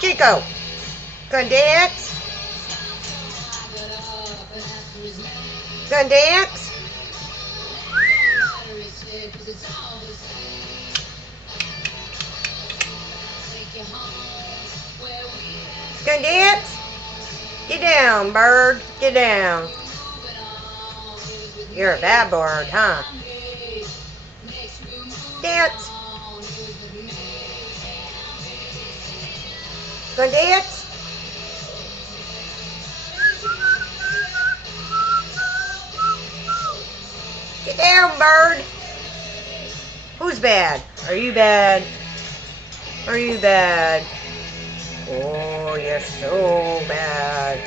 Chico, gonna dance? Gonna dance? Gonna dance? Get down, bird. Get down. You're a bad bird, huh? Dance. Gonna dance? Get down, bird. Who's bad? Are you bad? Are you bad? Oh, you're so bad.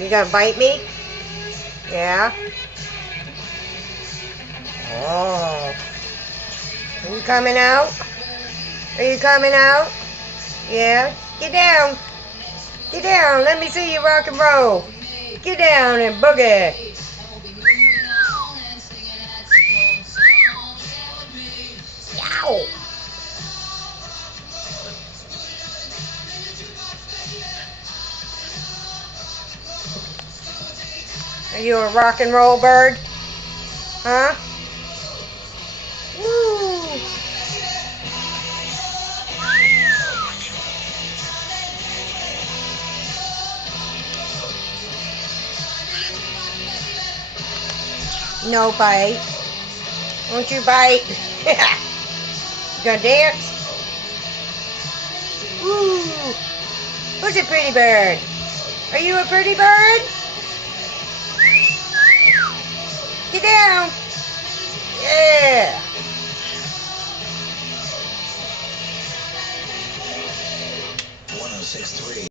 You gonna bite me? Yeah? Oh. Are you coming out? Are you coming out? Yeah? Get down. Get down. Let me see you rock and roll. Get down and boogie. Yow. Are you a rock and roll bird? Huh? Woo. No bite. Won't you bite? You gonna dance? Woo. Who's a pretty bird? Are you a pretty bird? Get down. Yeah. 106.3